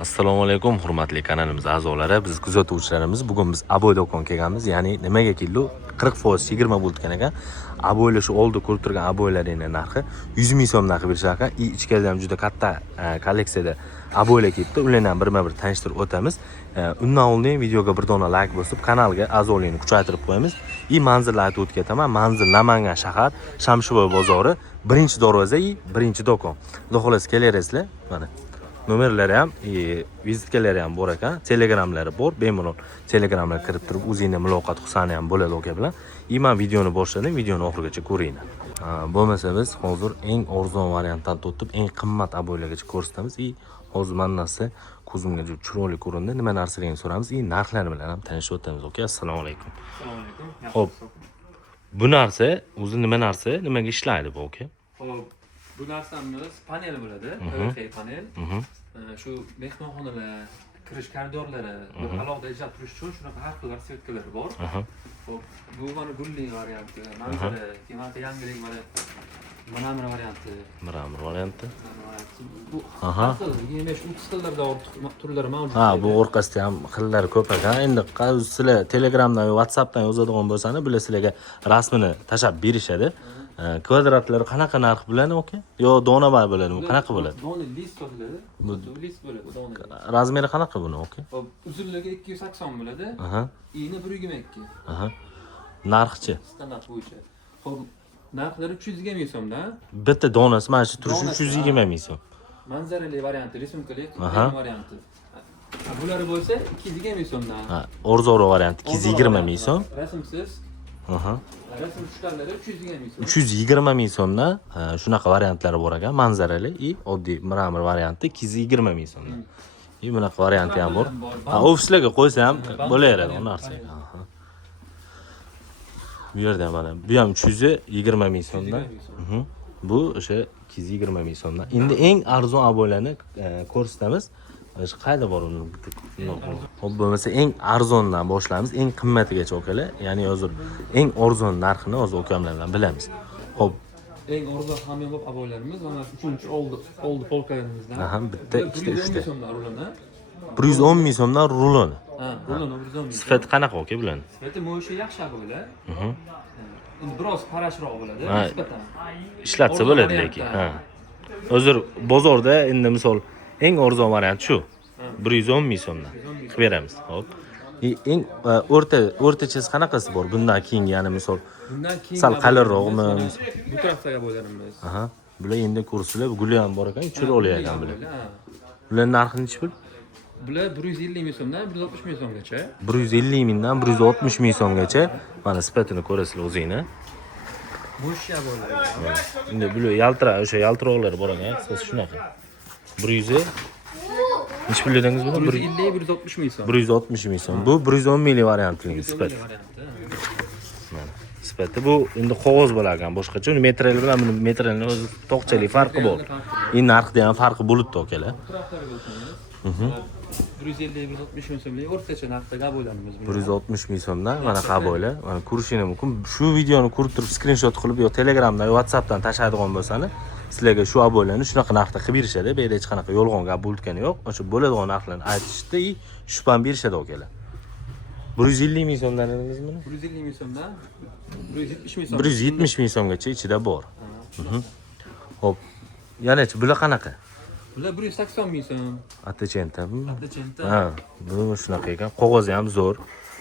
Assalomu alaykum hurmatli kanalimiz a'zolari, biz kuzatuvchilarimiz. Bugun biz Aboy do'kon kelganmiz. Ya'ni nimaga keldik? 40% 20 bo'lgan ekan. Aboylar shu oldi ko'rib turgan aboylarining narxi 100 ming so'mdan qilib berishar ekan. Ichkarida ham juda katta kolleksiyada aboylar kelibdi. Ularni ham birma-bir tanishtirib o'tamiz. Undan oldin videoga bir dona like bosib, kanalga a'zolikni kuchaytirib qo'yamiz. Manzilni aytib o'tib ketaman. Manzil Namangan shahar, Shamshiboy bozori, 1-darvoza, 1-do'kon. Xudo xolasa kelaverasizlar. Mana nomerlari ham, vizitkalari ham bor ekan, telegramlari bor, bemalol telegramga kirib turib o'zingizga muloqot qilsani ham bo'ladi o'ka bilan. Men videoni boshladim, videoni oxirigacha ko'ringlar. Bo'lmasa biz hozir eng arzon variantdan tortib eng qimmat aboylargacha ko'rsatamiz. Hozir mannasi ko'zimga juda chiroyli ko'rindi. Nima narsaligini so'ramiz, narxlari bilan ham tanishib o'tamiz. O'ka, assalomu alaykum. Assalomu alaykum. Xo'p. Bu narsa o'zi nima narsa? Nimaga ishlaydi bu, o'ka? Xo'p, bu narsamiz panel bo'ladi, PVC panel. Shu mehmonxonalar, kirish koridorlari, alohida ijod turish uchun shunaqa har xil svetkalari bor. Xo'p, bu mana gulli varianti, manzara, mana yangilik mana mramor varianti. Mramor varianti. Bu har xil 25-30 xillarda turlari mavjud. Bu orqasida ham xillari ko'p ekan. Endi sizlar Telegramdan va WhatsAppdan yozadigan bo'lsangiz, bular sizlarga rasmini tashab berishadi. Kvadratlari qanaqa narx bilan o'ka? Yo donabay bo'ladimi? Qanaqa bo'ladi? Dona list bo'ladi. Bu list bo'ladi, dona. Razmeri qanaqa buni, o'ka? Hop, uzunligi 280 bo'ladi. Eni 122. Narxchi. Standart bo'yicha. Hop, narxlari 320 ming so'mdan. Bitta donasi mana shu turishi 320 ming so'm. Manzarali varianti, rismkali varianti. Bular bo'lsa 220 ming so'mdan. Orzoro varianti 220 ming so'm. Rasmsiz. Rasm tushganlari 320 ming so'm. 320 ming so'mdan shunaqa variantlari bor ekan. Manzarali oddiy mramor varianti 220 ming so'mdan. Bunaqa varianti ham bor. Ofislarga qo'ysa ham bo'laveradi u narsa. Bu yerda mana bu ham 320 ming so'mdan. Bu o'sha 220 ming so'mdan. Endi eng arzon aboylarni ko'rsatamiz. Qayda bor uni? Xo'p, bo'lmasa eng arzondan boshlaymiz, eng qimmatigacha o'kalar. Ya'ni hozir eng arzon narxini hozir ukamlar bilan bilamiz. Xo'p, eng arzon hamyonbop aboylarimiz mana 3-oldi polkalarimizdan. Bitta, ikkita, uchta. 110 ming so'mdan ruloni. 110 ming so'mdan. Ruloni 110 ming. Sifati qanaqa o'ka bularni? Sifati mo'shi yaxshi aboylar. Endi biroz qarashroq bo'ladi, nisbatan. Ishlatsa bo'ladi lekin. Hozir bozorda endi misol eng arzon variant shu. 110 ming so'mdan qilib beramiz. Xo'p. Eng o'rtachasi qanaqasi bor? Bundan keyingi, ya'ni misol sal qalinroqmi? Bu tarafdagi aboylarimiz. Bular endi kurslar, guli ham bor ekan, chiroyli ekan bular. Bularning narxi necha pul? Bular 150 ming so'mdan 160 ming so'mgacha. 150 mingdan 160 ming so'mgacha. Mana sifatini ko'rasizlar o'zingizlar. Bo'sh aboylar. Endi bular o'sha yaltiroqlar bor ekan, siz shunaqa. 100 necha pul dedingiz buni? 150-160 ming so'm. 160 ming so'm. Bu 110 minglik variantli sifat. Mana sifati bu endi qog'oz bo'lar ekan, boshqacha. Uni metrel bilan buni metrelning o'zi to'qchalik farqi bor. Narxda ham farqi bo'libdi okalar. 150-160 ming so'mlik o'rtacha narxdagi aboylarimiz bor. 160 ming so'mdan mana aboylar. Mana ko'rishingiz mumkin. Shu videoni ko'rib turib screenshot qilib yo Telegramdan yo WhatsAppdan tashlaydigan bo'lsangiz, sizlarga shu aboylarni shunaqa narxda qilib berishadi. Bu yerda hech qanaqa yolg'on gap bo'lgani yo'q. O'sha bo'ladigan narxlarni aytishdi, shubham berishadi okalar. 150 ming so'mdan dedingiz buni? 150 ming so'mdan 170 ming so'm. 170 ming so'mgacha ichida bor. Xo'p. Yana-chi bular qanaqa? Bular 180 ming so'm. Atachentami? Atachenta. Bu shunaqa ekan. Qog'ozi ham zo'r,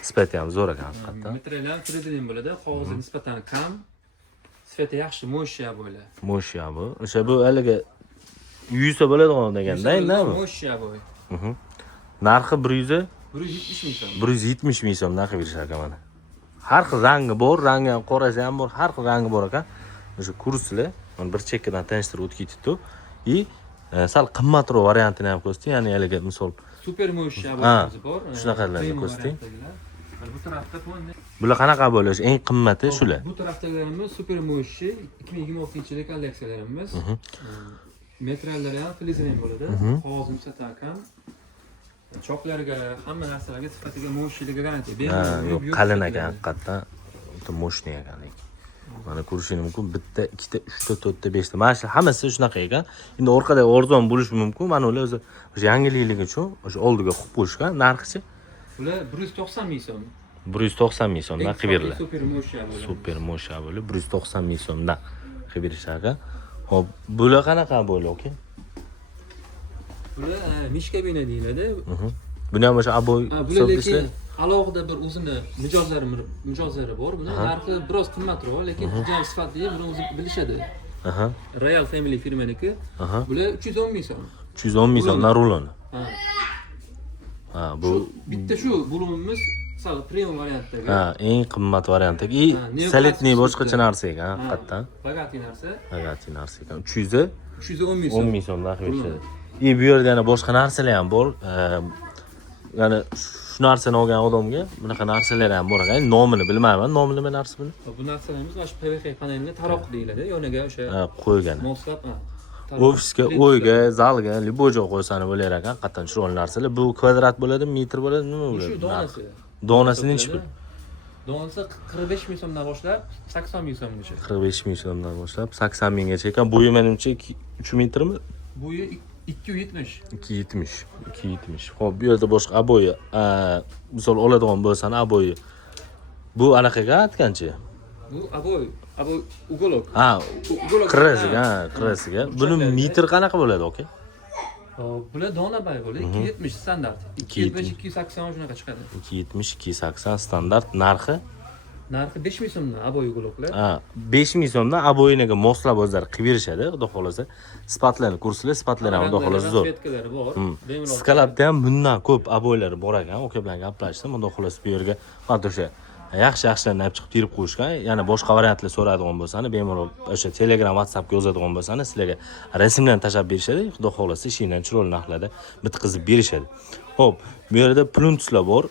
sifati ham zo'r ekan haqiqatdan. Material ham friziling bo'ladi, qog'ozi nisbatan kam. Sifati yaxshi, mo'shi aboylar. Mo'shi bu. O'sha bu haliga yuysa bo'ladigan deganda, endi bu. Mo'shi aboy. Narxi 170 ming so'm. 170 ming so'mdan qilib berishar ekan mana. Har xil rangi bor, rangi ham qorasi ham bor, har xil rangi bor ekan. O'sha kurslar, mana bir chekkadan tanishtirib o'tib ketibdi. Sal qimmatroq variantini ham ko'rsating, ya'ni haliga misol super mo'shi aboylarimiz bor. Shunaqalarni ko'rsating. Bu tarafda bular qanaqa bo'lish? Eng qimmati shular. Bu tarafdagilarimiz super mo'shi 2026-yil kolleksiyalarimiz. Metrallari ham friziling bo'ladi. Qog'oz nisbatan kam. Choqlarga, hamma narsalarga sifatiga mo'shiligiga garantiya. Yo'q, qalin ekan haqiqatdan. Mo'shni ekan lekin. Mana ko'rishingiz mumkin. Bitta, ikkita, uchta, to'rtta, beshta. Mana shu hammasi shunaqa ekan. Endi orqada arzon bo'lishi mumkin. Mana ular o'zi o'sha yangilikligi uchun o'sha oldiga qo'yib qo'yishgan. Narxi Ular 190 ming so'm. 190 ming so'mdan qilib beriladi. Super mo'sha bo'ladi. Super mo'sha bo'lib 190 ming so'mdan qilib berishar ekan. Hop, bular qanaqa bo'ladi, aka? Bular mishka bino deyiladi. Buni ham o'sha aboy Bular lekin alohida bir o'zini mijozlari bor. Buni narxi biroz qimmatroq, lekin hujjat sifatli buni o'zi bilishadi. Royal Family firmaniki. Bular 310 ming so'm. 310 ming so'mdan ruloni. Bu bitta shu bo'lumimiz sal premium variantdagi. Eng qimmat variantdagi. Saletni boshqacha narsa ekan, haqiqatan. Bagati narsa. Bagati narsa ekan. 310 ming so'm. 10 ming so'mdan qilib berishadi. Bu yerda yana boshqa narsalar ham bor. Ya'ni shu narsani olgan odamga bunaqa narsalar ham bor ekan. Nomini bilmayman. Nomi nima narsa buni? Bu narsalarimiz o'sha PVC panelga taroq deyiladi. Yoniga o'sha qo'ygan. Moslab, Ofisga, uyga, zalga, liboy joy qo'ysangiz bo'lar ekan. Qattan chiroyli narsalar. Bu kvadrat bo'ladimi, metr bo'ladimi, nima bo'ladi? Shu donasi. Donasi nechi pul? Donasi 45 ming so'mdan boshlab 80 ming so'mgacha. 45 ming so'mdan boshlab 80 minggacha ekan. Bo'yi menimcha 3 metrmi? Bo'yi 270. 270. Xo'p, bu yerda boshqa aboyi, misol oladigan bo'lsan, aboyi. Bu anaqaga aytganchi? Bu aboy ugolok. Qirrasiga. Buni metr qanaqa bo'ladi, aka? Bular dona bay bo'ladi, 270 standart. 270 280 shunaqa chiqadi. 270 280 standart narxi? Narxi 5 ming so'mdan aboy ugoloklar. 5 ming so'mdan aboyiniga moslab o'zlari qilib berishadi, xudo xolasa. Sifatlarni kurslar, sifatlari ham xudo xolasa zo'r. Rasvetkalari bor. Skalatda ham bundan ko'p aboylari bor ekan. Aka bilan gaplashdim, xudo xolasa bu yerga mana o'sha yaxshi-yaxshilarni olib chiqib berib qo'yishgan. Yana boshqa variantlar so'radigan bo'lsangiz, bemalol o'sha Telegram, WhatsAppga yozadigan bo'lsangiz, sizlarga rasmlarni tashab berishadi. Xudo xolasa ishingdan chiroyli narxlarda bitkazib berishadi. Xo'p, bu yerda pluntuslar bor.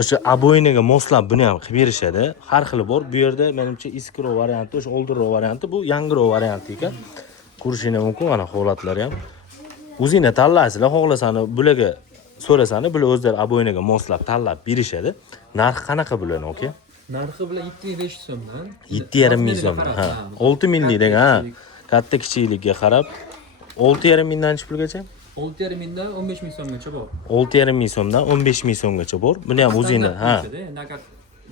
O'sha aboyiniga moslab buni ham qilib berishadi. Har xili bor. Bu yerda menimcha eskiroq varianti, o'sha oldinroq varianti, bu yangiroq varianti ekan. Ko'rishingiz mumkin, mana holatlari ham. O'zingizlar tanlaysizlar, xohlasangiz bularga so'rasangiz, bular o'zlari aboyiniga moslab tanlab berishadi. Narxi qanaqa bo'ladi, aka? Narxi bilan 7500 so'mdan. 7,5 ming so'mdan. 6 minglik degan, katta kichikligiga qarab 6,5 mingdan necha pulgacha? 6,5 mingdan 15 ming so'mgacha bor. 6,5 ming so'mdan 15 ming so'mgacha bor. Buni ham o'zingizlar,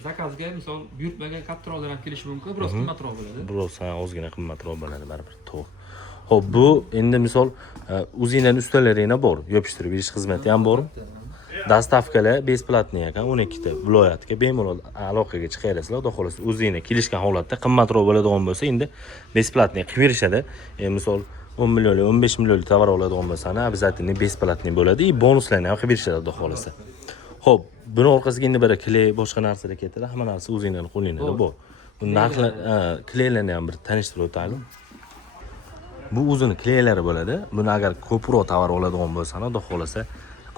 zakazga misol buyurtmaga kattaroqlar ham kelishi mumkin, biroz qimmatroq bo'ladi. Biroz ozgina qimmatroq bo'ladi baribir. To'g'ri. Xo'p, bu endi misol o'zingizlarning ustalaringlar bor, yopishtirib berish xizmati ham bor. Dastavkalar besplatniy ekan, 12 ta viloyatga bemalol aloqaga chiqaverasizlar. Xudo xolasa o'zingizlar kelishgan holatda qimmatroq bo'ladigan bo'lsa, endi besplatniy qilib berishadi. Misol 10 millionlik, 15 millionlik tovar oladigan bo'lsangiz, обязательно besplatniy bo'ladi. Bonuslarni ham qilib berishadi, xudo xolasa. Xo'p, buni orqasiga endi bir kley, boshqa narsalar ketadi. Hamma narsa o'zingizlarning qo'lingizda bor. Bu narxlar, kleylarni ham bir tanishtirib o'taylik. Bu o'zini kleylari bo'ladi. Buni agar ko'proq tovar oladigan bo'lsangiz, xudo xolasa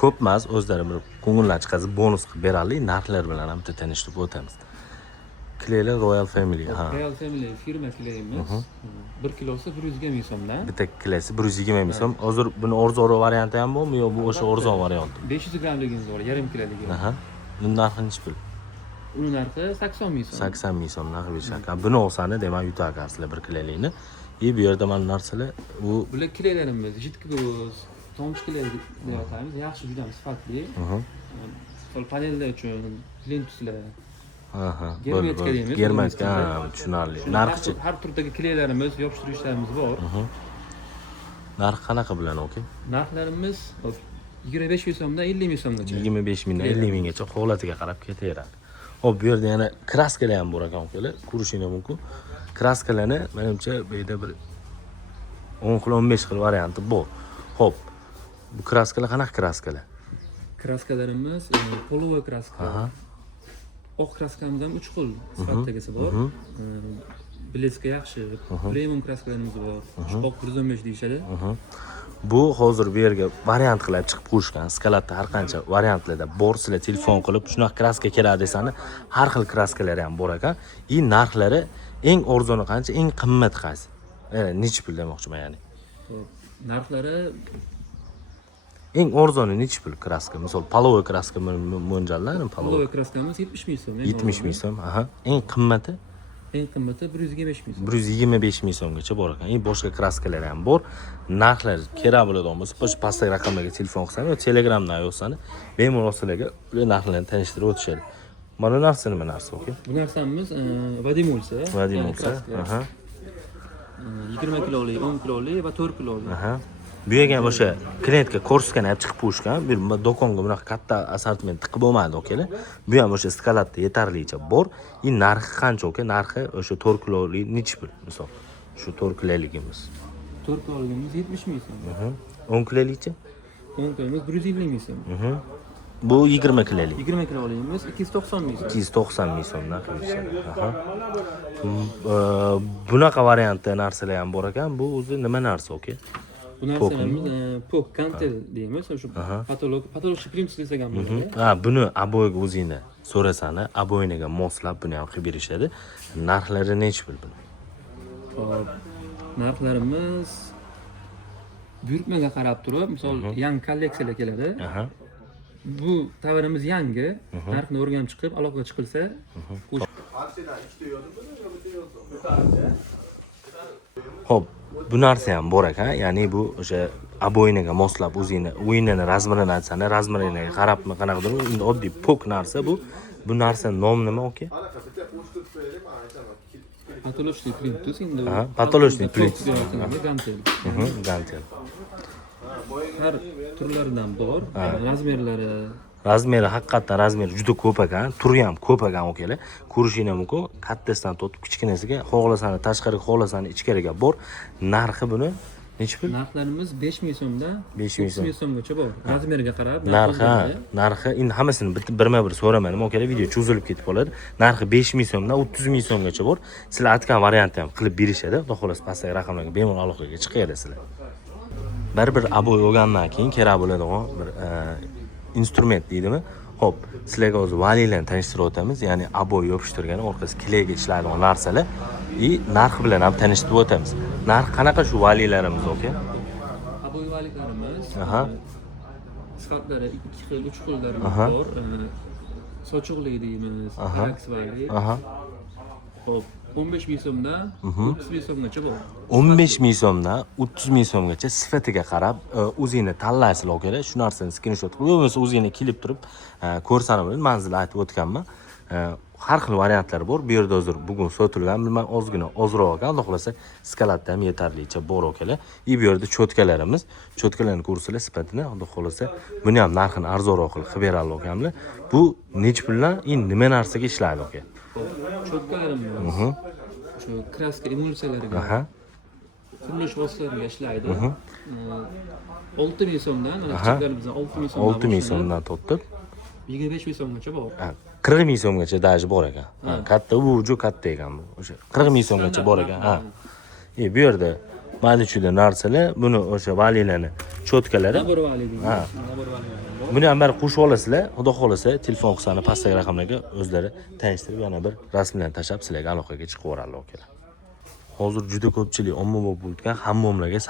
ko'p emas, o'zlari bir ko'ngillar chiqazib bonus qilib beradi. Narxlar bilan ham tanishtirib o'tamiz. Kleylar Royal Family, Royal Family firma kleyimiz. 1 kilosi 120 ming so'mdan. Bitta kilosi 120 ming so'm. Hozir buni arzonroq varianti ham bormi yo bu o'sha arzon varianti? 500 grammligimiz bor, yarim kiloligi. Buni narxi necha pul? Uni narxi 80 ming so'm. 80 ming so'm narxi berishadi. Buni olsangiz, demak, yutagarsizlar 1 kilolikni. Bu yerda mana narsalar, bular kleylarimiz, jidkibuz, tomchikilar deb ataymiz. Yaxshi, juda sifatli. Panellar uchun, plintuslar. Germetika deymiz. Germetika, tushunarli. Narxi har turdagi kleylarimiz, yopishtirishlarimiz bor. Narxi qanaqa bilan, aka? Narxlarimiz 25 ming so'mdan 50 ming so'mgacha. 25 mingdan 50 minggacha holatiga qarab ketaveradi. Xo'p, bu yerda yana kraskalar ham bor ekan, ukalar. Ko'rishingiz mumkin. Kraskalarni menimcha bu yerda bir 10 xil, 15 xil varianti bor. Xo'p, bu kraskalar qanaqa kraskalar? Kraskalarimiz polovoy kraska. Oq kraskamiz ham 3 xil sifatdagisi bor. Bleska yaxshi, premium kraskalarimiz bor. Oq 115 deyishadi. Bu hozir bu yerga variant qilib chiqib qo'yishgan. Skalatda har qancha variantlarda bor. Sizlar telefon qilib, shunaqa kraska kerak desangiz, har xil kraskalari ham bor ekan. Narxlari eng arzoni qancha, eng qimmat qaysi? Necha pul demoqchiman, ya'ni. Narxlari eng arzoni necha pul kraska? Misol, polovoy kraska mo'ljallarmi? Polovoy kraskamiz 70 ming so'm. 70 ming so'm, Eng qimmati Eng qimmati 125 ming so'm. 125 ming so'mgacha bor ekan. Boshqa kraskalar ham bor. Narxlar kerak bo'ladigan bo'lsa, boshqa pastdagi raqamlarga telefon qilsam yo Telegramdan yozsani, bemalol sizlarga ular narxlarni tanishtirib o'tishadi. Mana narsa nima narsa, oke? Bu narsamiz vadimulsa. Vadimulsa. Aha. 20 kilolik, 10 kilolik va 4 kilolik. Aha. Bu yerga o'sha klientga korskani olib chiqib qo'yishgan. Bu do'konga bunaqa katta assortiment tiqib bo'lmaydi, okalar. Bu ham o'sha skalatda yetarlicha bor. Narxi qancha, oka? Narxi o'sha 4 kilolik nechi pul, misol. Shu 4 kiloligimiz. 4 kiloligimiz 70 ming so'm. 10 kilolikcha? 10 kiloligimiz 150 ming so'm. Bu 20 kilolik. 20 kiloligimiz 290 ming so'm. 290 ming so'mdan qilishadi. Aha. Bunaqa variantda narsalar ham bor ekan. Bu o'zi nima narsa, oka? Bu narsalarimiz pok kantel deymiz, o'sha patolog shprints desak ham bo'ladi. Ha, buni aboyga o'zingni so'rasani, aboyniga moslab buni ham qilib berishadi. Narxlari nechi pul buni? Hop. Narxlarimiz buyurtmaga qarab turib, misol yangi kolleksiyalar keladi. Aha. Bu tovarimiz yangi, narxni o'rganib chiqib, aloqaga chiqilsa, Xo'p, bu narsa ham bor ekan. Ya'ni bu o'sha aboyniga moslab o'zingni o'yinini razmerini aytsani, razmeriga qarabmi, qanaqadir endi oddiy pok narsa bu. Bu narsa nomi nima, oka? patologiy plintus endi. Ha, patologiy plintus. Gantel. Gantel. Har turlaridan bor, razmerlari. Razmeri haqiqatan razmeri juda ko'p ekan, turi ham ko'p ekan, okalar. Ko'rishingiz mumkin. Kattasidan tortib kichkinasiga, xohlasani tashqariga, xohlasani ichkariga bor. Narxi buni nechi pul? Narxlarimiz 5 ming so'mdan 5 ming so'm. so'mgacha bor. Razmeriga qarab. Narxi endi hammasini birma-bir so'ramadim, okalar, video cho'zilib ketib qoladi. Narxi 5 ming so'mdan 30 ming so'mgacha bor. Sizlar aytgan variantni ham qilib berishadi. Xudo xolasa pastdagi raqamlarga bemalol aloqaga chiqaverasizlar. Bir aboy olgandan keyin kerak bo'ladigan bir instrument deydimi? Xo'p, sizlarga o'zi valiylarni tanishtirib o'tamiz. Ya'ni aboy yopishtirgan, orqasi klayga ishlaydigan narsalar narxi bilan ham tanishtirib o'tamiz. Narx qanaqa shu valiylarimiz, oka? Aboy valiylarimiz sifatlari 2 xil, 3 xillarimiz bor. Sochiqli deymiz, aks vali. Xo'p, 15 ming so'mdan 30 ming so'mgacha bor. 15 ming so'mdan 30 ming so'mgacha sifatiga qarab o'zingni tanlaysizlar, okalar. Shu narsani skrinshot qilib, yo'lmasa o'zingni kelib turib ko'rsana bo'ladi. Manzilni aytib o'tganman. Har xil variantlari bor. Bu yerda hozir bugun sotilgan, bilmem ozgina ozroq ekan. Xudo xolasa skalatda ham yetarlicha bor, okalar. Bu yerda cho'tkalarimiz, cho'tkalarni ko'rsanglar sifatini, xudo xolasa buni ham narxini arzonroq qilib beradi, okamlar. Bu nechi puldan, nima narsaga ishlaydi, oka? Cho'tkalarimiz shu kraska emulsiyalariga, turmush vositalariga ishlaydi. 6 ming so'mdan, kichiklarimiz 6 ming so'mdan. 6 ming so'mdan tortib 25 ming so'mgacha bor. 40 ming so'mgacha daji bor ekan. Katta, bu juda katta ekan bu. O'sha 40 ming so'mgacha bor ekan. Bu yerda mayda-chuyda narsalar, buni o'sha valiylarni cho'tkalari. Nabor vali deymiz. Buni ham bari qo'shib olasizlar. Xudo xolasa telefon qilsani pastdagi raqamlarga o'zlari tanishtirib, yana bir rasmlarni tashab sizlarga aloqaga chiqib o'radilar, okalar. Hozir juda ko'pchilik ommabop bo'lgan hammomlarga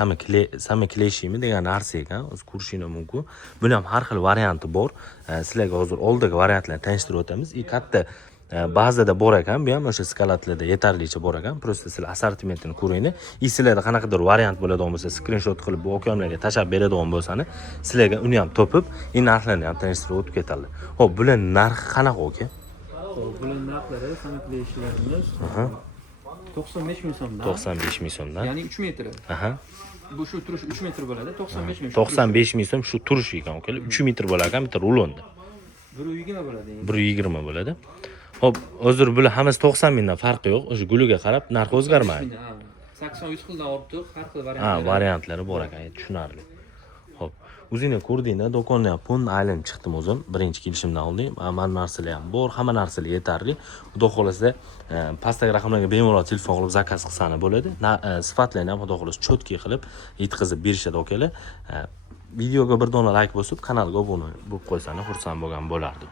samakileshimi degan narsa ekan. O'z ko'rishingiz mumkin. Buni ham har xil varianti bor. Sizlarga hozir oldagi variantlarni tanishtirib o'tamiz. Katta ba'zida bor ekan, bu ham o'sha skalatlarda yetarlicha bor ekan. Prosta sizlar assortimentini ko'ringlar. Sizlarda qanaqadir variant bo'ladigan bo'lsa, skrinshot qilib bu okamlarga tashab beradigan bo'lsani, sizlarga uni ham topib, narxlarni ham tanishtirib o'tib ketadilar. Xo'p, bular narxi qanaqa, oka? Bular narxlari samakileshlarimiz 95 ming so'mdan. 95 ming so'mdan. Ya'ni 3 metr. Bu shu turish 3 metr bo'ladi, 95 ming. 95 ming so'm shu turish ekan, okalar. 3 metr bo'lar ekan, bitta rulonda. 120 bo'ladi. 120 bo'ladi. Xo'p, hozir bular hammasi 90 mingdan farqi yo'q. O'sha guliga qarab narx o'zgarmaydi. 80-100 xildan ortiq har xil variantlari. Variantlari bor ekan, tushunarli. Xo'p, o'zinglar ko'rdinglar, do'konni ham pun aylanib chiqdim o'zim. Birinchi kelishimdan oldin, hamma narsalar ham bor, hamma narsalar yetarli. Xudo xolasa pastdagi raqamlarga bemalol telefon qilib zakaz qilsani bo'ladi. Sifatlarni ham xudo xolasa cho'tki qilib yetkazib berishadi, okalar. Videoga bir dona like bosib, kanalga obuna bo'lib qo'ysani xursand bo'lgan bo'lardim.